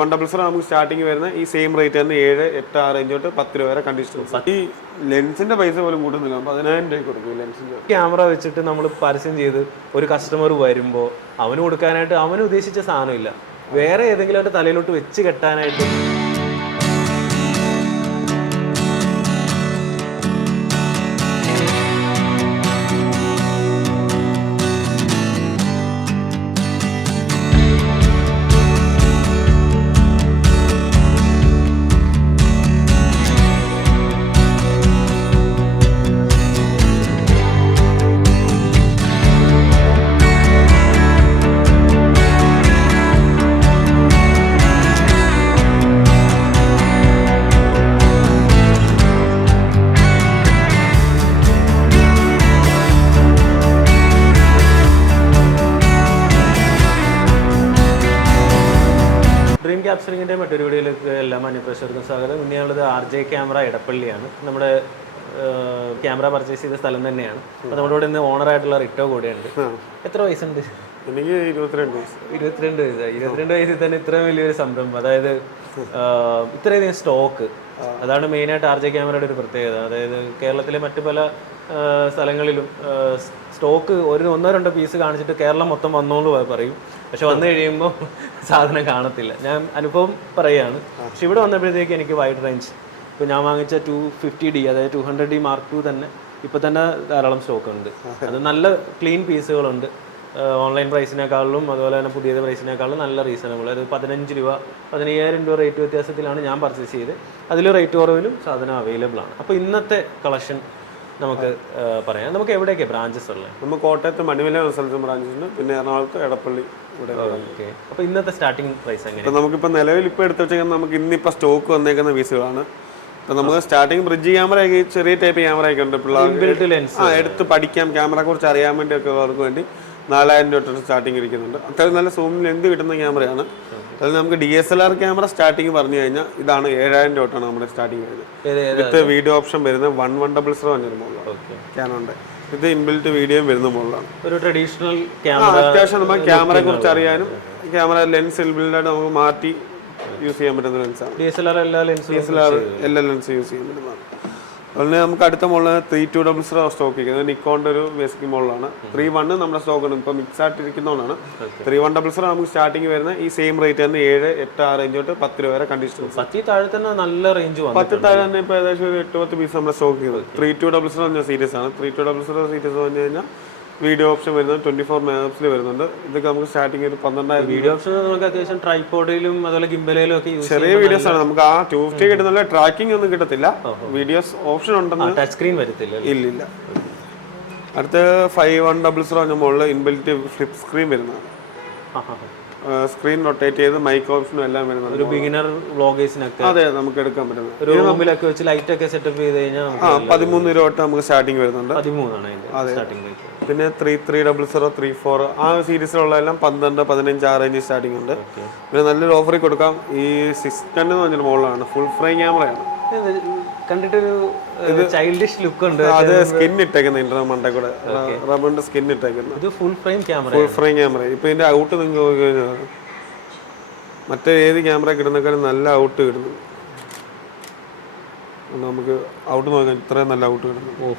100 നമുക്ക് സ്റ്റാർട്ടിങ് വരുന്ന ഈ സെയിം റേറ്റ് തന്നെ 7, 8, 6 റേഞ്ച് തൊട്ട് 10 രൂപ വരെ കണ്ടീഷൻസ്. ഈ ലെൻസിന്റെ പൈസ പോലും കൂട്ടുന്നില്ല. 10,000 രൂപ കൊടുക്കും ലെൻസിന്റെ. ക്യാമറ വെച്ചിട്ട് നമ്മൾ പരസ്യം ചെയ്ത് ഒരു കസ്റ്റമർ വരുമ്പോൾ അവന് കൊടുക്കാനായിട്ട് അവന് ഉദ്ദേശിച്ച സാധനമില്ല, വേറെ ഏതെങ്കിലും അവൻ്റെ തലയിലോട്ട് വെച്ച് കെട്ടാനായിട്ട്. ഡ്രീം ക്യാപ്ചറിങ്ങിൻ്റെ മറ്റൊരു വീഡിയോയിലേക്ക് എല്ലാ മാന്യപ്രേക്ഷകർക്കും സ്വാഗതം. ഇനിയുള്ളത് RJ ക്യാമറ ഇടപ്പള്ളിയാണ്. നമ്മുടെ ക്യാമറ പർച്ചേസ് ചെയ്ത സ്ഥലം തന്നെയാണ്. അപ്പോൾ നമ്മുടെ കൂടെ ഇന്ന് ഓണറായിട്ടുള്ള റിറ്റോ കൂടെയുണ്ട്. എത്ര വയസ്സുണ്ട്? എനിക്ക് 22 വയസ്സ്. 22 വയസ്സായി. 22 വയസ്സിൽ തന്നെ ഇത്രയും വലിയൊരു സംരംഭം, അതായത് ഇത്രയധികം സ്റ്റോക്ക്. അതാണ് മെയിനായിട്ട് RJ ക്യാമറയുടെ ഒരു പ്രത്യേകത. അതായത് കേരളത്തിലെ മറ്റു പല സ്ഥലങ്ങളിലും സ്റ്റോക്ക് ഒരു 1-2 പീസ് കാണിച്ചിട്ട് കേരളം മൊത്തം വന്നോളൂ പറയും, പക്ഷെ വന്നു കഴിയുമ്പോൾ സാധനം കാണത്തില്ല. ഞാൻ അനുഭവം പറയുകയാണ്. പക്ഷെ ഇവിടെ വന്നപ്പോഴത്തേക്ക് എനിക്ക് വൈഡ് റേഞ്ച്, ഇപ്പോൾ ഞാൻ വാങ്ങിച്ച 250D, അതായത് 200D Mark II തന്നെ ഇപ്പം തന്നെ ധാരാളം സ്റ്റോക്ക് ഉണ്ട്. അത് നല്ല ക്ലീൻ പീസുകളുണ്ട്. ഓൺലൈൻ പ്രൈസിനേക്കാളും അതുപോലെ തന്നെ പുതിയത് പ്രൈസിനേക്കാളും നല്ല റീസണബിൾ. അത് 15 രൂപ 15,000 രൂപ റേറ്റ് വ്യത്യാസത്തിലാണ് ഞാൻ പർച്ചേസ് ചെയ്ത്. അതിൽ റേറ്റ് കുറവിലും സാധനം അവൈലബിൾ ആണ്. അപ്പോൾ ഇന്നത്തെ കളക്ഷൻ നമുക്ക് പറയാം. നമുക്ക് എവിടെയൊക്കെ ബ്രാഞ്ചസ് ഉള്ളത്? നമ്മൾ കോട്ടയത്ത് മണിമല റിസൾട്ട് ബ്രാഞ്ചസ് ഉണ്ട്, പിന്നെ എറണാകുളത്ത് എടപ്പള്ളി. ഓക്കെ. അപ്പോൾ ഇന്നത്തെ സ്റ്റാർട്ടിംഗ് പ്രൈസ് എങ്ങനെയാണ്? നമുക്കിപ്പോൾ നിലവിൽ ഇപ്പോൾ എടുത്ത് വെച്ചാൽ നമുക്ക് ഇന്നിപ്പോൾ സ്റ്റോക്ക് വന്നേക്കുന്ന പീസുകളാണ്. ഇപ്പം നമുക്ക് സ്റ്റാർട്ടിങ് ബ്രിഡ്ജ് ക്യാമറ ഒക്കെ ചെറിയ ടൈപ്പ് ക്യാമറ ഒക്കെ ഉണ്ട്. പിള്ളേർക്ക് എടുത്ത് പഠിക്കാം, ക്യാമറയെ കുറിച്ച് അറിയാൻ വേണ്ടി ഒക്കെ അവർക്ക് വേണ്ടി 4,000 രൂപ തൊട്ട് സ്റ്റാർട്ടിങ് ഇരിക്കുന്നുണ്ട്. അത്രയും നല്ല സൂമിൽ എന്ത് കിട്ടുന്ന ക്യാമറയാണ്. അതിൽ നമുക്ക് DSLR ക്യാമറ സ്റ്റാർട്ടിങ് പറഞ്ഞു കഴിഞ്ഞാൽ ഇതാണ് 7,000 രൂപ തൊട്ടാണ് നമ്മുടെ സ്റ്റാർട്ടിങ് വരുന്നത്. വിത്ത് വീഡിയോ ഓപ്ഷൻ വരുന്നത് 1100 പറഞ്ഞൊരു മോഡലാണ് ക്യാനോന്റെ. ഇത് ഇൻബിൽറ്റ് വീഡിയോയും വരുന്ന മോഡലാണ്. ഒരു ട്രഡീഷണൽ ക്യാമറ. അത്യാവശ്യം നമുക്ക് ക്യാമറയെ കുറിച്ച് അറിയാനും ക്യാമറ ലെൻസ് ഇൻബിൽഡായിട്ട് നമുക്ക് മാറ്റി യൂസ് ചെയ്യാൻ പറ്റുന്ന ലെൻസാണ്. DSLR എല്ലാ ലെൻസ് യൂസ് ചെയ്യാൻ പറ്റുന്നതാണ്. അതുപോലെ നമുക്ക് അടുത്ത മോഡലാണ് 3200 സ്റ്റോക്ക് ഇരിക്കുന്നത്. നിക്കോണിന്റെ ഒരു ബേസിക് മോഡലാണ്. 31 നമ്മുടെ സ്റ്റോക്ക് ഉണ്ട്. ഇപ്പോൾ മിക്സ് ആയിട്ടിരിക്കുന്നതാണ്. 3100 നമുക്ക് സ്റ്റാർട്ടിങ് വരുന്ന ഈ സെയിം റേറ്റ് തന്നെ 7, 8, 6 റേഞ്ച് തൊട്ട് 10 രൂപ വരെ കണ്ടീഷൻ. 10 താഴെ തന്നെ നല്ല റേഞ്ച് 10 താഴെ തന്നെ ഇപ്പോൾ ഏകദേശം ഒരു 8-10 പീസ് നമ്മുടെ സ്റ്റോക്ക് ചെയ്യുന്നത്. 3200 എന്ന സീരീസ് ആണ്. 3200 സീരീസ് പറഞ്ഞു കഴിഞ്ഞാൽ വീഡിയോ ഓപ്ഷൻ വരുന്നത് 24 മെഗാപിക്സൽ വരുന്നുണ്ട്. ഇതൊക്കെ നമുക്ക് സ്റ്റാർട്ടിങ് ഒരു 12,000. വീഡിയോ ഓപ്ഷൻ നമുക്ക് അത്യാവശ്യം ട്രൈപോഡിലും അതുപോലെ ഗിംബലയിലും ഒക്കെ ചെറിയ വീഡിയോസ് ആണ്. നമുക്ക് ആ 250 കിട്ടുന്ന ട്രാക്കിംഗ് ഒന്നും കിട്ടത്തില്ല. വീഡിയോസ് ഓപ്ഷൻ ഉണ്ടെന്ന് ടച്ച് സ്ക്രീൻ വരത്തില്ല. ഇല്ല. അടുത്ത 5100 പറഞ്ഞ മുകളിൽ ഇൻബിൽറ്റ് ഫ്ലിപ്പ് സ്ക്രീൻ വരുന്നതാണ്. സ്ക്രീൻ റൊട്ടേറ്റ് ചെയ്ത് മൈക്ക് ഓപ്ഷനും എല്ലാം വരുന്നത്. ഒരു ബിഗിനർ വ്ളോഗേഴ്സിനൊക്കെ അതെ നമുക്ക് എടുക്കാൻ പറ്റുന്നത്. ഒരു റൂമിലൊക്കെ വെച്ച് ലൈറ്റ് ഒക്കെ സെറ്റപ്പ് ചെയ്ത് കഴിഞ്ഞാൽ 13 രൂപ തൊട്ട് നമുക്ക് സ്റ്റാർട്ടിങ് വരുന്നുണ്ട്. 13 ആണ് അതിന്റെ സ്റ്റാർട്ടിംഗ് റേറ്റ്. പിന്നെ 3300, 34 ആ സീരീസിലുള്ള എല്ലാം 12, 15, 6 റേഞ്ച് സ്റ്റാർട്ടിംഗ് ഉണ്ട്. പിന്നെ നല്ലൊരു ഓഫറിൽ കൊടുക്കാം. ഈ 610 എന്ന് പറഞ്ഞൊരു മോഡലാണ്. ഫുൾ ഫ്രെയിം ക്യാമറയാണ്. കണ്ടിട്ടൊരു ചൈൽഡിഷ് ലുക്ക് ഉണ്ട്. അത് സ്കിൻ ഇട്ടേക്കുന്ന മണ്ടേ കൂടെ റബ്ബറിന്റെ സ്കിൻ ഇട്ടേക്കുന്നത്. ഇത് full frame camera. Full frame camera. ഇപ്പൊ ഇതിന്റെ ഔട്ട് നിങ്ങൾക്ക് നോക്കി കഴിഞ്ഞാൽ മറ്റേ ഏത് ക്യാമറ കിട്ടുന്നേക്കാളും നല്ല ഔട്ട് കിട്ടുന്നു. നമുക്ക് ഔട്ട് നോക്കാൻ ഇത്രയും നല്ല ഔട്ട് കിട്ടുന്നു.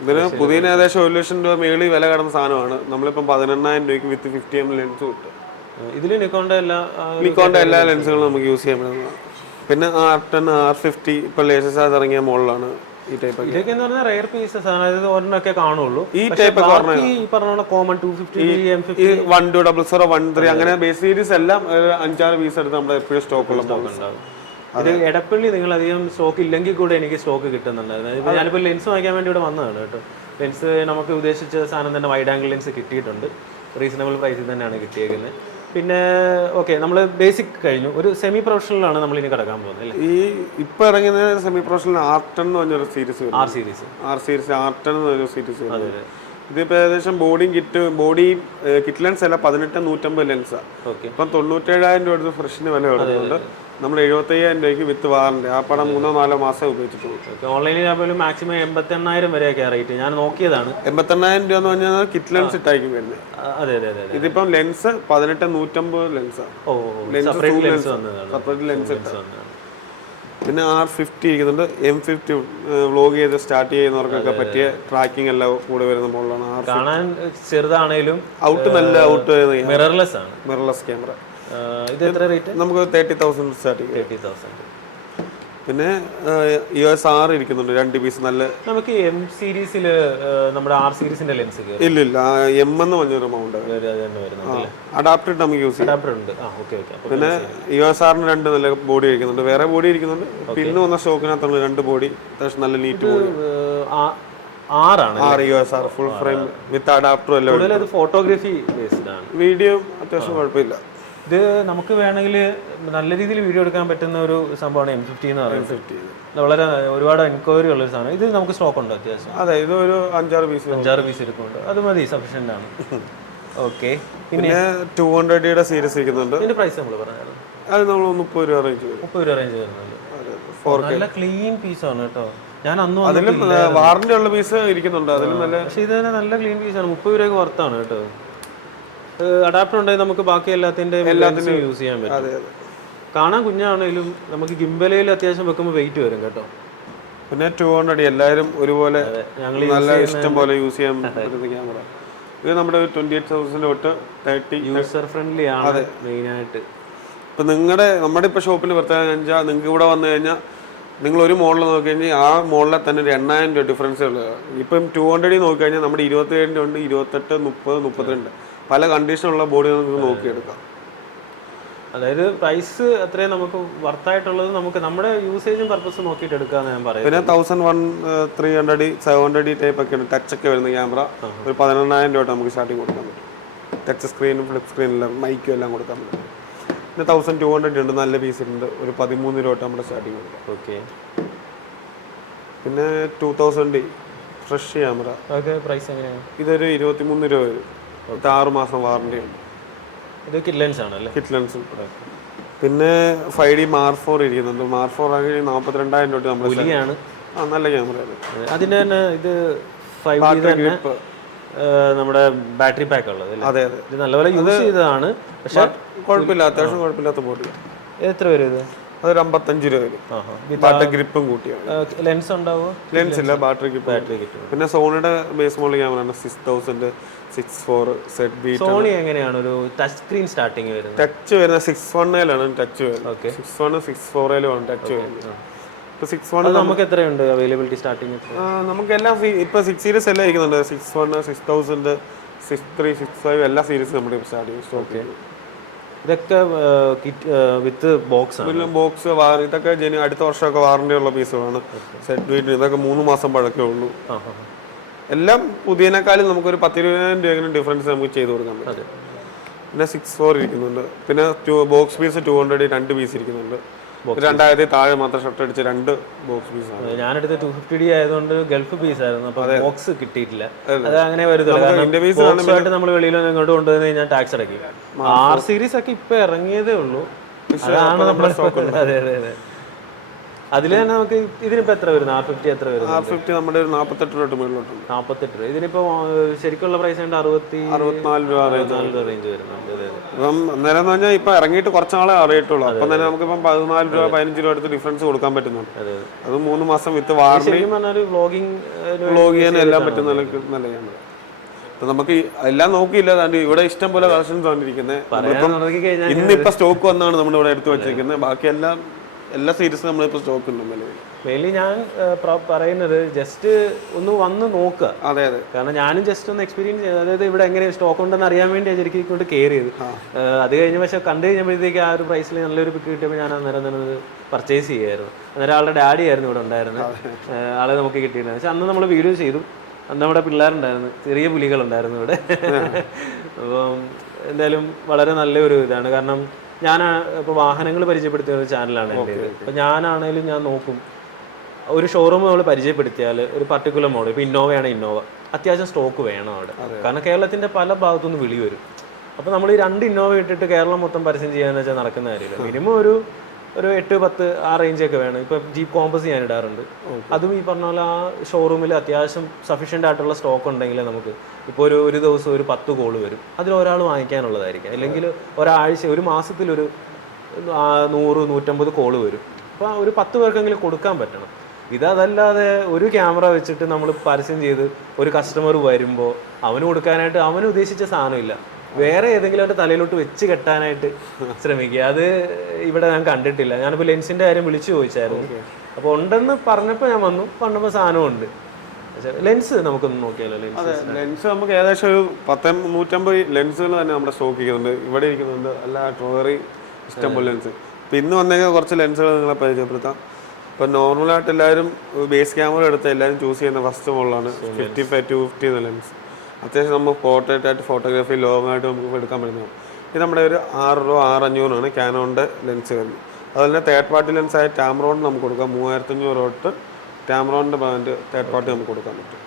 ഇതിന് പുതിയ ഏകദേശം 1 ലക്ഷം രൂപ മേളിൽ വില കടന്ന സാധനമാണ്. നമ്മളിപ്പം 18,000 രൂപയ്ക്ക് വിത്ത് 50mm ലെൻസ് കിട്ടും. ഇതിൽ നിക്കോണിന്റെ എല്ലാ ലെൻസുകളും നമുക്ക് യൂസ് ചെയ്യാൻ പറ്റുന്നതാണ്. പിന്നെ R10, R50 ഇപ്പൊ ലേറ്റസ്റ്റ് ആയിട്ട് ഇറങ്ങിയ മോഡലാണ് ഈ ടൈപ്പ്. ഇതൊക്കെ എന്ന് പറഞ്ഞാൽ റെയർ പീസസ് ആണ്. അതായത് ഒരെണ്ണൊക്കെ കാണുള്ളൂ. ഈ ടൈപ്പ് ഈ പറഞ്ഞ കോമൺ 250, M50, 1200, 13 അങ്ങനെ ബേസ് സീരീസ് എല്ലാം 5-6 പീസ് എടുത്ത് നമ്മുടെ എപ്പോഴും സ്റ്റോക്ക് ഉള്ള ഉണ്ടാവും. ഇത് എടപ്പള്ളി നിങ്ങൾ അധികം സ്റ്റോക്ക് ഇല്ലെങ്കിൽ കൂടെ എനിക്ക് സ്റ്റോക്ക് കിട്ടുന്നുണ്ടായിരുന്നു. ഞാനിപ്പോൾ ലെൻസ് വാങ്ങിക്കാൻ വേണ്ടി ഇവിടെ വന്നതാണ് കേട്ടോ. ലെൻസ് നമുക്ക് ഉദ്ദേശിച്ച സാധനം തന്നെ വൈഡ് ആംഗിൾ ലെൻസ് കിട്ടിയിട്ടുണ്ട്. റീസണബിൾ പ്രൈസിൽ തന്നെയാണ് കിട്ടിയേക്കുന്നത്. പിന്നെ ഓക്കെ, നമ്മൾ ബേസിക് കഴിഞ്ഞു. ഒരു സെമി പ്രൊഫഷണലാണ് നമ്മൾ ഇനി കിടക്കാൻ പോകുന്നത്. ഈ ഇപ്പൊ ഇറങ്ങുന്ന സെമി പ്രൊഫഷണൽ R10 എന്ന് പറഞ്ഞൊരു സീരീസ്, R10 എന്ന് പറഞ്ഞൊരു സീരീസ്. ഇതിപ്പോ ഏകദേശം ബോഡി കിറ്റ് ലെൻസ് അല്ല, 18-150 ലെൻസാണ്. ഇപ്പം 97,000 രൂപ ഫ്രഷിന് വില വരുന്നുണ്ട്. നമ്മൾ 75,000 രൂപയ്ക്ക് വിത്ത് വാറണ്ടി. ആ പടം 3-4 മാസം ഉപയോഗിച്ചിട്ടുള്ളൂ. ഓൺലൈനിൽ പോലും മാക്സിമം 88,000 വരെയൊക്കെയാണ് റേറ്റ്. ഞാൻ നോക്കിയതാണ്. 88,000 രൂപ എന്ന് പറഞ്ഞാൽ കിറ്റ് ലെൻസ് ഇട്ടായിരിക്കും വരുന്നത്. അതെ അതെ അതെ. ഇതിപ്പം ലെൻസ് 18-150 ലെൻസാണ്. സെപ്പറേറ്റ് ലെൻസ് വന്നതാണ്. സെപ്പറേറ്റ് ലെൻസ് ഇട്ടാണ്. പിന്നെ R50 ഇരിക്കുന്നുണ്ട്. M50 വ്ലോഗ് ചെയ്ത് സ്റ്റാർട്ട് ചെയ്യുന്നവർക്കൊക്കെ പറ്റിയ ട്രാക്കിംഗ് എല്ലാം കൂടെ വരുന്ന മോഡലാണ്. കാണാൻ ചെറുതാണേലും ഔട്ട് നല്ല ഔട്ട് മിറർലെസ് ആണ്. Mirrorless camera. ഇത് എത്ര റേറ്റ്? നമുക്ക് 30,000 സ്റ്റാർട്ടിങ്. 30,000. പിന്നെ EOS R ഇരിക്കുന്നുണ്ട് 2 പീസ്. നല്ല നമുക്ക് M സീരീസിൽ നമ്മുടെ R സീരീസിന്റെ ലെൻസ് ഇല്ല M എന്ന് പറഞ്ഞൊരു മൗണ്ട് അഡാപ്റ്റർ നമുക്ക് യൂസ് ചെയ്യാം. അഡാപ്റ്റർ ഉണ്ട്. പിന്നെ EOS R 2 നല്ല ബോഡി ഇരിക്കുന്നുണ്ട്. വേറെ ബോഡി ഇരിക്കുന്നുണ്ട്. പിന്നെ വന്ന സ്റ്റോക്കിനകത്തുള്ള 2 ബോഡി അത്യാവശ്യം നല്ല neat body. EOS R full frame with adapter എല്ലാം. ഫോട്ടോഗ്രാഫി ബേസ്ഡ് ആണ്. വീഡിയോ അത്യാവശ്യം കുഴപ്പമില്ല. ഇത് നമുക്ക് വേണമെങ്കിൽ നല്ല രീതിയിൽ വീഡിയോ എടുക്കാൻ പറ്റുന്ന ഒരു സംഭവമാണ് M50 എന്ന് പറയുന്നത്. വളരെ ഒരുപാട് എൻക്വയറി ഉള്ള ഒരു സാധനം. ഇത് നമുക്ക് സ്റ്റോക്ക് ഉണ്ട് അത്യാവശ്യം. അതെ, ഇത് ഒരു 5-6 പീസ് ഇരിക്കുന്നുണ്ട്. അത് മതി, സഫീഷ്യന്റ് ആണ്. ഓക്കെ. പിന്നെ 200 സീരീസ് ഇരിക്കുന്നുണ്ട്. ഇതിന്റെ പ്രൈസ് നമ്മൾ പറഞ്ഞായിരുന്നു. അത് നമ്മൾ 30 രൂപ റേഞ്ച് വരും. 30 രൂപ റേഞ്ച് വരുന്നുണ്ട്. നല്ല ക്ലീൻ പീസാണ് കേട്ടോ. ഞാൻ അന്നും അതിലും വാറന്റി ഉള്ള പീസ് ഇരിക്കുന്നുണ്ട്. അതിലും നല്ല, പക്ഷെ ഇത് തന്നെ നല്ല ക്ലീൻ പീസാണ്. 30 രൂപയ്ക്ക് വർത്താണ് കേട്ടോ. അഡാപ്റ്റർ ഉണ്ടെങ്കിൽ നമുക്ക് ബാക്കി എല്ലാത്തിനും യൂസ് ചെയ്യാൻ പറ്റും. കാണാൻ കുഞ്ഞാണെങ്കിലും നമുക്ക് ഗിംബലയിൽ അത്യാവശ്യം വെക്കുമ്പോൾ വെയിറ്റ് വരും കേട്ടോ. പിന്നെ 200 എല്ലാവരും ഒരുപോലെ നല്ല ഇഷ്ടം പോലെ യൂസ് ചെയ്യാൻ പറ്റുന്ന ക്യാമറ. ഇത് നമ്മുടെ 28,000 തൊട്ട് 30 യൂസർ ഫ്രണ്ട്ലി ആണ് മെയിനായിട്ട്. ഇപ്പം നമ്മുടെ ഇപ്പോൾ ഷോപ്പിൽ പ്രത്യേകത വെച്ചാൽ നിങ്ങൾക്ക് ഇവിടെ വന്നു കഴിഞ്ഞാൽ നിങ്ങൾ ഒരു മോഡൽ നോക്കി കഴിഞ്ഞാൽ ആ മോഡലിൽ തന്നെ ഒരു 8,000 രൂപ ഡിഫറൻസ് ഉള്ളത്. ഇപ്പം 200 നോക്കിക്കഴിഞ്ഞാൽ നമ്മുടെ 27 ഉണ്ട്, 28, 30, 32 പല കണ്ടീഷനുള്ള ബോഡി നമുക്ക് നോക്കിയെടുക്കാം. അതായത് പ്രൈസ് അത്രയും നമുക്ക് വർത്തായിട്ടുള്ളത് നമുക്ക് നമ്മുടെ യൂസേജും പർപ്പസ് നോക്കിയിട്ട് എടുക്കാന്ന് ഞാൻ പറയും. പിന്നെ 1001, 300, 700 ടൈപ്പ് ഒക്കെ ഉണ്ട്. ടച്ച് ഒക്കെ വരുന്ന ക്യാമറ ഒരു 18,000 രൂപ നമുക്ക് സ്റ്റാർട്ടിങ് കൊടുക്കാൻ പറ്റും. ടച്ച് സ്ക്രീനും ഫ്ലിപ്പ് സ്ക്രീനെല്ലാം മൈക്കും എല്ലാം കൊടുക്കാൻ പറ്റും. പിന്നെ 1200 ഉണ്ട്, നല്ല പീസ് ഉണ്ട്. ഒരു 13 രൂപ നമ്മുടെ സ്റ്റാർട്ടിങ് കൊടുക്കാം. ഓക്കെ. പിന്നെ 2000 ഫ്രഷ് ക്യാമറ. പ്രൈസ് എങ്ങനെയാണ്? ഇതൊരു 23 രൂപ വരും. 6 മാസം വാറണ്ടി ഉണ്ട്. ഇത് കിറ്റ് ലെൻസ് ആണല്ലേ? Kit lens. പിന്നെ 5D Mark IV ഇരിക്കുന്നുണ്ട്. Mark IV ആണെങ്കിൽ 42,000 തൊട്ട് നമ്മൾ നല്ല ക്യാമറയാണ്. അതിന്റെ തന്നെ ഇത് 5D തന്നെ നമ്മുടെ ബാറ്ററി പാക്ക് ഉള്ളത്. അതെ അതെ, ഇത് നല്ലപോലെ യൂസ് ചെയ്തതാണ്. പക്ഷെ കുഴപ്പമില്ല, അത്യാവശ്യം കുഴപ്പമില്ലാത്ത ബോഡി. എത്ര വരും ഇത്? അതൊരു 55 രൂപ വരും. ബാറ്ററി ഗ്രിപ്പും കൂട്ടിയാണ്. ലെൻസ് ഉണ്ടാവോ? ലെൻസ് ഇല്ല, ബാറ്ററി ഗ്രിപ്പ്. പിന്നെ സോണിയുടെ base model camera 6000 6.4 ZB. Sony എങ്ങനെയാണ് ഒരു ടച്ച് സ്ക്രീൻ സ്റ്റാർട്ടിങ് വരുന്നത്? ടച്ച് വരുന്നത് 6.1 ടച്ച് വരുന്നത്. 6.1 6.4 ആണ് ടച്ച് വരുന്നത്. ഇപ്പൊ 6.1 നമുക്ക് എത്രയുണ്ട് അവൈലബിലിറ്റി സ്റ്റാർട്ടിങ്? നമുക്ക് എല്ലാം ഇപ്പൊ 6 സീരീസ് എല്ലാം ഇരിക്കുന്നുണ്ട്. 6.1, 6000, 6.3, 6.5 എല്ലാ സീരീസ് നമ്മുടെ സ്റ്റാർട്ട് ചെയ്യും സ്റ്റോക്ക്. ഇതൊക്കെ വിത്ത് ബോക്സ് ആണ്. ബോക്സ് ഇതൊക്കെ അടുത്ത വർഷമൊക്കെ വാറണ്ടി ഉള്ള പീസുകളാണ്. സെറ്റ് വീറ്റ് ഇതൊക്കെ 3 മാസം പഴക്കേ ഉള്ളൂ. എല്ലാം പുതിയതിനേക്കാളും നമുക്കൊരു 10,000 രൂപ ഡിഫറൻസ് നമുക്ക് ചെയ്ത് കൊടുക്കാൻ പറ്റും. പിന്നെ 6.4 ഇരിക്കുന്നുണ്ട്. പിന്നെ ബോക്സ് പീസ് 200 2 പീസ് ഇരിക്കുന്നുണ്ട്. 2000 താഴെ മാത്രം ഷർട്ട് അടിച്ച് 2 ബോക്സ് പീസ് ആണ്. ഞാനെടുത്ത് 250D ആയതുകൊണ്ട് ഗൾഫ് പീസ് ആയിരുന്നു. അപ്പൊ ബോക്സ് കിട്ടിയിട്ടില്ല. അത് അങ്ങനെ വരുന്നില്ല. നമ്മൾ വെളിയിൽ ഇങ്ങോട്ട് കൊണ്ടുവന്ന് കഴിഞ്ഞാൽ ടാക്സ് അടക്കി. R സീരീസ് ഒക്കെ ഇപ്പൊ ഇറങ്ങിയതേ ഉള്ളൂ. അതാണ് നമ്മൾ. അതെ അതെ അതെ. അതിൽ തന്നെ നമുക്ക് ഇതിനിപ്പോ എത്ര വരുന്നത്? R50 എത്ര വരുന്നത്? R50 നമ്മുടെ 48 രൂപ മുകളിലോട്ടുണ്ട്. 48 രൂപ. ഇതിനിപ്പോ ശരിക്കുള്ള പ്രൈസ് 64 രൂപ റേഞ്ച് വരുന്നുണ്ട്. അന്നേരം എന്ന് പറഞ്ഞാൽ ഇപ്പൊ ഇറങ്ങിയിട്ട് കുറച്ച് നാളെ അറിയിട്ടുള്ളൂ. അപ്പം തന്നെ നമുക്ക് ഇപ്പം 14 രൂപ 15 രൂപ അടുത്ത് ഡിഫറൻസ് കൊടുക്കാൻ പറ്റുന്നുണ്ട്. അത് 3 മാസം വിത്ത് വാറണ്ടി. വ്ലോഗ് ചെയ്യാൻ എല്ലാം പറ്റുന്ന നല്ല ക്യാമറ. അപ്പൊ നമുക്ക് എല്ലാം നോക്കിയില്ല. ഇവിടെ ഇഷ്ടം പോലെ കളക്ഷൻസ് വന്നിരിക്കുന്നത്. ഇന്നിപ്പോ സ്റ്റോക്ക് വന്നാണ് നമ്മൾ ഇവിടെ എടുത്തു വെച്ചിരിക്കുന്നത്. ബാക്കി എല്ലാ സീരീസും നമ്മളിപ്പോൾ സ്റ്റോക്ക് ഉണ്ട്. മെയിൻലി ഞാൻ പറയുന്നത് ജസ്റ്റ് ഒന്ന് വന്ന് നോക്കുക. അതെ അതെ, കാരണം ഞാനും ജസ്റ്റ് ഒന്ന് എക്സ്പീരിയൻസ് ചെയ്തു. അതായത് ഇവിടെ എങ്ങനെ സ്റ്റോക്ക് ഉണ്ടെന്ന് അറിയാൻ വേണ്ടി ശരിക്കും ഇങ്ങോട്ട് കെയർ ചെയ്ത് അത് കഴിഞ്ഞ പക്ഷെ കണ്ടു കഴിഞ്ഞപ്പോഴത്തേക്ക് ആ ഒരു പ്രൈസിൽ നല്ലൊരു പിക്ക് കിട്ടിയപ്പോൾ ഞാൻ അന്നേരം തന്നെ പർച്ചേസ് ചെയ്യായിരുന്നു. അന്നേരം ആളുടെ ഡാഡി ആയിരുന്നു ഇവിടെ ഉണ്ടായിരുന്നത്. ആളെ നമുക്ക് കിട്ടിയിരുന്നു. പക്ഷെ അന്ന് നമ്മൾ വീഡിയോ ചെയ്തു. അന്ന് നമ്മുടെ പിള്ളേരുണ്ടായിരുന്നു, ചെറിയ പുലികളുണ്ടായിരുന്നു ഇവിടെ. അപ്പം എന്തായാലും വളരെ നല്ലൊരു ഇതാണ്. കാരണം ഞാൻ ഇപ്പോൾ വാഹനങ്ങൾ പരിചയപ്പെടുത്തിയ ഒരു ചാനലാണ് എൻ്റേത്. അപ്പോൾ ഞാനാണേലും ഞാൻ നോക്കും, ഒരു ഷോറൂം നമ്മൾ പരിചയപ്പെടുത്തിയാൽ ഒരു പർട്ടിക്കുലർ മോഡൽ, ഇപ്പോൾ ഇന്നോവയാണ് ഇന്നോവ, അത്യാവശ്യം സ്റ്റോക്ക് വേണം അവിടെ. കാരണം കേരളത്തിൻ്റെ പല ഭാഗത്തുനിന്ന് വിളി വരും. അപ്പോൾ നമ്മൾ ഈ 2 ഇന്നോവ ഇട്ടിട്ട് കേരളം മൊത്തം പരസ്യം ചെയ്യാന്ന് വെച്ചാൽ നടക്കുന്ന കാര്യമില്ല. മിനിമം ഒരു ഒരു 8-10 ആ റേഞ്ചൊക്കെ വേണം. ഇപ്പം ജീപ്പ് കോമ്പസ് ഞാൻ ഇടാറുണ്ട്. അതും ഈ പറഞ്ഞ പോലെ ആ ഷോറൂമിൽ അത്യാവശ്യം സഫീഷ്യൻ്റ് ആയിട്ടുള്ള സ്റ്റോക്ക് ഉണ്ടെങ്കിൽ നമുക്ക് ഇപ്പോൾ ഒരു ദിവസം ഒരു 10 കോള് വരും, അതിൽ ഒരാൾ വാങ്ങിക്കാനുള്ളതായിരിക്കും. അല്ലെങ്കിൽ ഒരാഴ്ച ഒരു മാസത്തിലൊരു 100-150 കോള് വരും. അപ്പോൾ ഒരു 10 പേർക്കെങ്കിലും കൊടുക്കാൻ പറ്റണം. ഇതല്ലാതെ ഒരു ക്യാമറ വെച്ചിട്ട് നമ്മൾ പരസ്യം ചെയ്ത് ഒരു കസ്റ്റമർ വരുമ്പോൾ അവന് കൊടുക്കാനായിട്ട് അവന് ഉദ്ദേശിച്ച സാധനമില്ല, വേറെ ഏതെങ്കിലും അവൻ്റെ തലയിലോട്ട് വെച്ച് കെട്ടാനായിട്ട് ശ്രമിക്കുക. അത് ഇവിടെ ഞാൻ കണ്ടിട്ടില്ല. ഞാനിപ്പോൾ ലെൻസിൻ്റെ കാര്യം വിളിച്ചു ചോദിച്ചായിരുന്നു. അപ്പോൾ ഉണ്ടെന്ന് പറഞ്ഞപ്പോൾ ഞാൻ വന്നപ്പോൾ സാധനമുണ്ട്. ലെൻസ് നമുക്കൊന്ന് നോക്കിയാലോ? ലെൻസ് നമുക്ക് ഏകദേശം ഒരു 150 ലെൻസുകൾ തന്നെ നമ്മുടെ സ്റ്റോക്ക് ചെയ്യുന്നുണ്ട്. ഇവിടെ ഇരിക്കുന്നുണ്ട്, അല്ല ട്രോറി ഇഷ്ടംപോലെ ലെൻസ്. ഇപ്പം ഇന്ന് വന്നേക്കാൻ കുറച്ച് ലെൻസുകൾ നിങ്ങളെ പരിചയപ്പെടുത്താം. ഇപ്പം നോർമലായിട്ട് എല്ലാവരും ബേസ് ക്യാമറ എടുത്ത് എല്ലാവരും ചൂസ് ചെയ്യുന്ന ഫസ്റ്റ് മോഡലാണ് 55-250 എന്ന ലെൻസ്. അത്യാവശ്യം നമ്മൾ പോർട്രേറ്റ് ആയിട്ട് ഫോട്ടോഗ്രാഫി ലോങ് ആയിട്ട് നമുക്ക് എടുക്കാൻ പറ്റുന്നതാണ്. ഇത് നമ്മുടെ ഒരു 6,500 ക്യാനോണിൻ്റെ ലെൻസ് വരുന്നത്. അതുപോലെ തന്നെ തേർഡ് പാർട്ടി ലെൻസായ ടാമറോൺ നമുക്ക് കൊടുക്കാം. 3500 തൊട്ട് ടാമറോണിൻ്റെ ബ്രാൻഡ് തേർഡ് പാർട്ടി നമുക്ക് കൊടുക്കാൻ പറ്റും.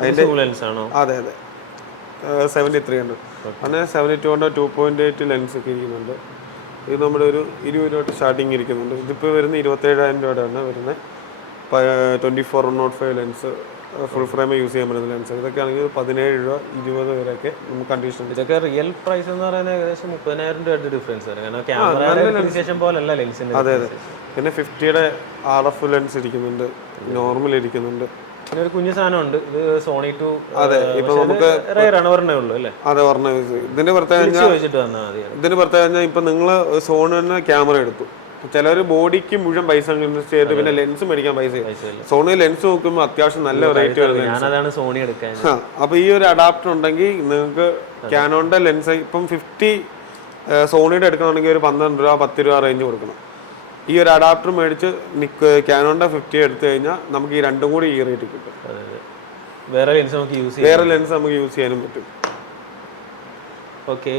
അതിൻ്റെ ലെൻസാണോ? അതെ 7300. അങ്ങനെ 7200 2.8 ലെൻസ് ഒക്കെ ഇരിക്കുന്നുണ്ട്. ഇത് നമ്മുടെ ഒരു 20 തൊട്ട് സ്റ്റാർട്ടിങ് ഇരിക്കുന്നുണ്ട്. ഇതിപ്പോൾ വരുന്ന 27,000 രൂപയാണ് വരുന്നത്. 24-105 ലെൻസ് ഫുൾ ഫ്രെയിം യൂസ് ചെയ്യാൻ പറ്റുന്ന ലെൻസ്. ഇതൊക്കെ ആണെങ്കിൽ 17 രൂപ 20 വരെയൊക്കെ നമുക്ക് കണ്ടീഷൻ. ഇതൊക്കെ റിയൽ പ്രൈസ് എന്ന് പറയുന്നത് ഏകദേശം 30,000 രൂപയുടെ ഡിഫറൻസ് വരും. കാരണം ക്യാമറ പോലല്ല ലെൻസിന്റെ. അതെ. പിന്നെ 50യുടെ RF ലെൻസ് ഇരിക്കുന്നുണ്ട്, നോർമൽ ഇരിക്കുന്നുണ്ട്. പിന്നെ ഒരു കുഞ്ഞു സാധനം ഉണ്ട്, ഇത് സോണി 2. അതെ, ഇപ്പൊ നമുക്ക് റണ്ണേ ഉള്ളൂ അല്ലേ? അതെ, പറഞ്ഞ ഇതിന്റെ പ്രത്യേകത ഇപ്പൊ നിങ്ങള് സോണി തന്നെ ക്യാമറ എടുത്തു. ചിലർ ബോഡിക്ക് മുഴുവൻ പൈസ ഇൻവെസ്റ്റ് ചെയ്ത് പിന്നെ ലെൻസ് മേടിക്കാൻ പൈസ. സോണി ലെൻസ് നോക്കുമ്പോൾ അത്യാവശ്യം നല്ല റേറ്റ് വരുന്നത്. സോണി എടുക്കാൻ. അപ്പൊ ഈ ഒരു അഡാപ്റ്റർ ഉണ്ടെങ്കിൽ നിങ്ങൾക്ക് ക്യാനോണിന്റെ ലെൻസ് ഇപ്പം 50 സോണിയുടെ എടുക്കണമെങ്കിൽ ഒരു 12 രൂപ 10 രൂപ റേഞ്ച് കൊടുക്കണം. ഈ ഒരു അഡാപ്റ്റർ മേടിച്ച് ക്യാനോണിന്റെ 50 എടുത്തു കഴിഞ്ഞാൽ നമുക്ക് ഈ രണ്ടും കൂടി ഈ റേറ്റ് കിട്ടും. വേറെ ലെൻസ് നമുക്ക് യൂസ് ചെയ്യാനും പറ്റും. ഓക്കെ,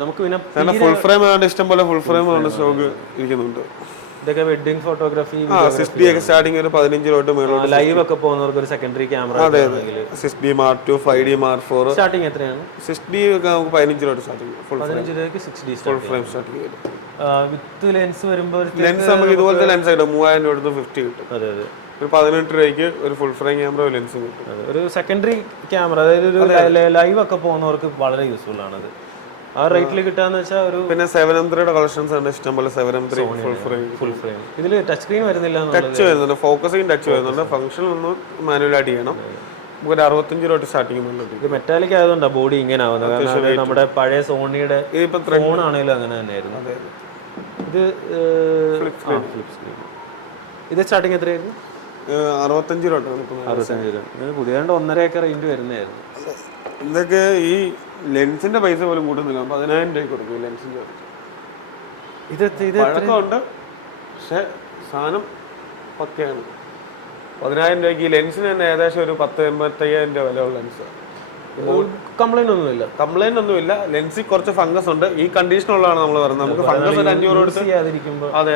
നമുക്ക് പിന്നെ ഫുൾ ഫ്രെയിം ആയിട്ട് ഇഷ്ടം പോലെ ഫുൾ ഫ്രെയിം സ്റ്റോക്ക് ഇരിക്കുന്നുണ്ട്. ഇതൊക്കെ വെഡിങ് ഫോട്ടോഗ്രാഫി 6D ഒക്കെ സ്റ്റാർട്ടിങ് ഒരു 15 തൊട്ട് മേലോട്ട്. ലൈവ് ഒക്കെ പോകുന്നവർക്ക് ഒരു സെക്കൻഡറി ക്യാമറ. അതെ, 6D Mark II 5D Mark IV starting എത്രയാണ്? 6D ഒക്കെ നമുക്ക് 15 തൊട്ട് സ്റ്റാർട്ടിങ്. 15 രൂപയ്ക്ക് 6D ഫുൾ ഫ്രെയിം സ്റ്റാർട്ടിങ് വരും. വിത്ത് ലെൻസ് വരുമ്പോൾ ലെൻസ് നമുക്ക് ഇതുപോലത്തെ ലെൻസ് കിട്ടും. 3000 രൂപ 50 കിട്ടും. അതെ, ഒരു 18 രൂപയ്ക്ക് ഒരു ഫുൾ ഫ്രെയിം ക്യാമറ ലെൻസ് കിട്ടും. ഒരു സെക്കൻഡറി ക്യാമറ, അതായത് ഒരു ലൈവ് ഒക്കെ പോകുന്നവർക്ക് വളരെ യൂസ്ഫുൾ ആണത്. ആ റേറ്റിൽ കിട്ടാന്ന് വെച്ചാൽ ഒരു. പിന്നെ 7M3 കളക്ഷൻസ് ഉണ്ട് ഇഷ്ടംപോലെ. 7M3 full frame. ഇതിൽ ടച്ച് സ്ക്രീൻ വരുന്നില്ല. ടച്ച് വരുന്നുണ്ട്, ഫോക്കസിങ് ടച്ച് വരുന്നുണ്ട്. ഫംഗ്ഷൻ ഒന്ന് മാനുവലായിട്ട് ചെയ്യണം. നമുക്ക് 65 രൂപ സ്റ്റാർട്ടിങ് ഉണ്ട്. ഇത് മെറ്റാലിക് ആയതുകൊണ്ടാ ബോഡി ഇങ്ങനെ ആവുന്നത്. കാരണം നമ്മുടെ പഴയ സോണിയുടെ ഫോൺ ആണെങ്കിലും അങ്ങനെ തന്നെയായിരുന്നു. ഇത് ഇത് സ്റ്റാർട്ടിങ് എത്രയായിരുന്നു? 65 രൂപ. 65 രൂപ. പുതിയ 1.5 ഏക്കർ റേഞ്ച് വരുന്നതായിരുന്നു. ഇതൊക്കെ ഈ ലെൻസിന്റെ പൈസ പോലും കൂട്ടുന്നില്ല. 10,000 രൂപ കൊടുക്കും ലെൻസിന്റെ. പഴക്കമുണ്ട്, പക്ഷെ സാധനം പക്കയാണ്. 10,000 രൂപയ്ക്ക് ഈ ലെൻസിന് തന്നെ ഏകദേശം ഒരു 10-85,000 രൂപ വിലയുള്ള ലെൻസ്. കംപ്ലൈന്റ് ഒന്നുമില്ല. ലെൻസിൽ കുറച്ച് ഫംഗസ് ഉണ്ട്. ഈ കണ്ടീഷനുള്ളതാണ് നമ്മൾ പറയുന്നത്. നമുക്ക് ഫംഗസ് 500 കൊടുത്ത് ചെയ്യാതിരിക്കുമ്പോൾ. അതെ.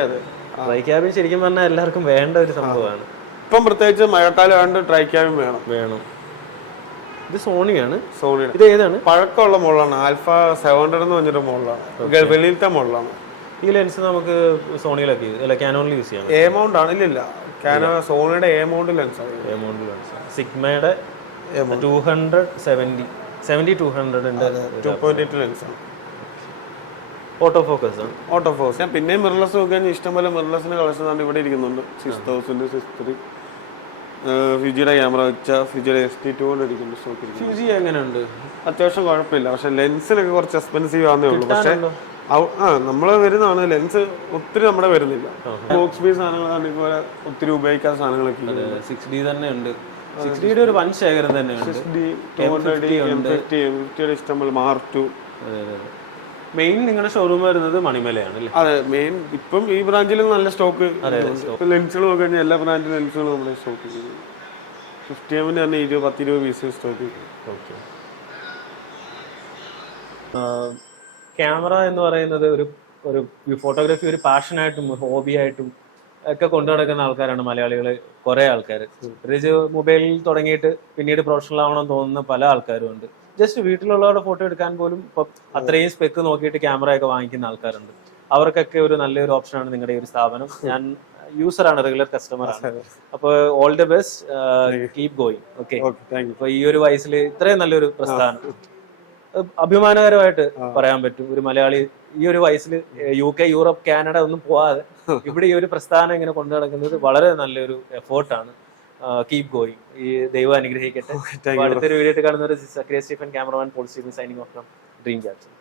ട്രൈ ക്യാബിൻ ശരിക്കും പറഞ്ഞാൽ എല്ലാവർക്കും വേണ്ട ഒരു സംഭവമാണ്. ഇപ്പം പ്രത്യേകിച്ച് മഴക്കാലം ആയതുകൊണ്ട് ട്രൈ ക്യാബിൻ വേണം. ഇത് സോണിയാണ്. ഇത് ഏതാണ്? പഴക്കമുള്ള മോഡലാണ്. ആൽഫ 700 എന്ന് പറഞ്ഞൊരു മോഡലാണ്. വെളിയിലത്തെ മോഡലാണ്. ഈ ലെൻസ് നമുക്ക് സോണിയിലൊക്കെ ക്യാനോണിൽ യൂസ് ചെയ്യാം. എ മൗണ്ട് ആണ്. ഇല്ല, സോണിയുടെ എ മൗണ്ട് ലെൻസ് ആണ്. സിഗ്മയുടെ 270-200 2.8 ലെൻസ് ആണ്. Auto focus. പിന്നെ മിറർലെസ് നോക്കാൻ ഇഷ്ടംപോലെ മിറർലെസിന്റെ കളക്ഷൻ ആണ് ഇവിടെ ഇരിക്കുന്നുണ്ട്. 6000, 63 ഫ്യൂജിയുടെ ക്യാമറ വെച്ച ഫ്യൂജിയുടെ XT2 ഇരിക്കുന്നു സ്റ്റോക്ക്. ഫ്യൂജി എങ്ങനെയുണ്ട്? അത്യാവശ്യം കുഴപ്പമില്ല. പക്ഷെ ലെൻസിലൊക്കെ കുറച്ച് എക്സ്പെൻസീവ് ആണെന്നേ ഉള്ളൂ. പക്ഷെ നമ്മള് വരുന്നതാണ് ലെൻസ് ഒത്തിരി നമ്മുടെ വരുന്നില്ല. ബോക്സ് ബി സാധനങ്ങളാണ് ഇതുപോലെ ഒത്തിരി ഉപയോഗിക്കാത്ത സാധനങ്ങളൊക്കെ. 6D തന്നെ ഉണ്ട്. 6Dയുടെ ഒരു വൻ ശേഖരം തന്നെയുണ്ട്. 6D, 250 ഇഷ്ടംപോലെ Mark II. മെയിൻ നിങ്ങളുടെ ഷോറൂം വരുന്നത് മണിമലയാണ്. അതെ, മെയിൻ ഇപ്പം ഈ ബ്രാഞ്ചിൽ നല്ല സ്റ്റോക്ക്. ലെൻസുകൾ നോക്കി കഴിഞ്ഞാൽ എല്ലാ ബ്രാൻഡിലും ലെൻസുകളും നമ്മുടെ സ്റ്റോക്ക് ചെയ്യുന്നത്. 50M തന്നെ 10-20 പീസ് സ്റ്റോക്ക്. ക്യാമറ എന്ന് പറയുന്നത് ഒരു ഫോട്ടോഗ്രാഫി ഒരു പാഷനായിട്ടും ഹോബിയായിട്ടും ഒക്കെ കൊണ്ടു നടക്കുന്ന ആൾക്കാരാണ് മലയാളികൾ. കുറെ ആൾക്കാർ പ്രത്യേകിച്ച് മൊബൈലിൽ തുടങ്ങിയിട്ട് പിന്നീട് പ്രൊഫഷണൽ ആവണമെന്ന് തോന്നുന്ന പല ആൾക്കാരും ഉണ്ട്. ജസ്റ്റ് വീട്ടിലുള്ളവരുടെ ഫോട്ടോ എടുക്കാൻ പോലും ഇപ്പം അത്രയും സ്പെക്ക് നോക്കിയിട്ട് ക്യാമറ ഒക്കെ വാങ്ങിക്കുന്ന ആൾക്കാരുണ്ട്. അവർക്കൊക്കെ ഒരു നല്ലൊരു ഓപ്ഷനാണ് നിങ്ങളുടെ ഈ ഒരു സ്ഥാപനം. ഞാൻ യൂസറാണ്, റെഗുലർ കസ്റ്റമറാണ്. അപ്പോൾ all the best, keep going. Okay, അപ്പൊ ഈ ഒരു വയസ്സിൽ ഇത്രയും നല്ലൊരു പ്രസ്ഥാനം അഭിമാനകരമായിട്ട് പറയാൻ പറ്റും. ഒരു മലയാളി ഈ ഒരു വയസ്സിൽ UK, യൂറോപ്പ്, കാനഡ ഒന്നും പോവാതെ ഇവിടെ ഈ ഒരു പ്രസ്ഥാനം ഇങ്ങനെ കൊണ്ടു നടക്കുന്നത് വളരെ നല്ലൊരു എഫേർട്ടാണ്. Keep going. ഈ ദൈവം അനുഗ്രഹിക്കട്ടെ. അടുത്തൊരു വീഡിയോ കാണുന്ന ഒരു സക്രിയ Stephen, cameraman Paul Stephen, signing off from Dream capture.